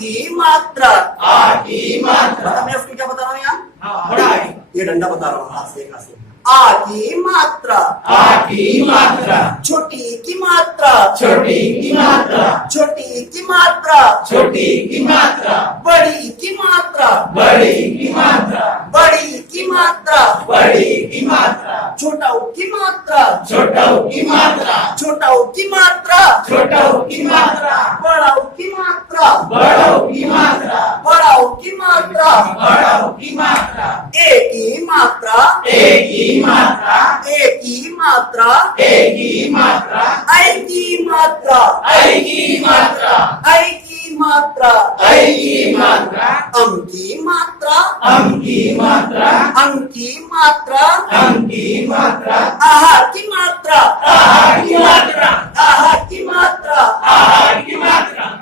की मात्रा। आ की मात्रा। मैं उसको क्या बता रहा हूँ यहाँ? बड़ा ये डंडा बता रहा हूँ हाथ से। आ की मात्रा। आ की मात्रा। छोटी की मात्रा। छोटी की मात्रा। छोटी की मात्रा। छोटी की मात्रा। बड़ी की मात्रा। बड़ी की मात्रा। बड़ी की मात्रा। बड़ी की मात्रा। छोटा की मात्रा। छोटा की मात्रा। छोटा की मात्रा। छोटा की मात्रा। बड़ा की मात्रा। बड़ा की मात्रा। बड़ा की मात्रा। बड़ा की मात्रा। एक की मात्रा। एक की मात्रा। एक की मात्रा। एक की मात्रा। आई की मात्रा। आई की मात्रा। आई की मात्रा। आई की मात्रा। अम की मात्रा। अम की मात्रा। अम की मात्रा। अम की मात्रा। आहार की मात्रा। आहार की मात्रा। आहार की मात्रा। आहार की मात्रा।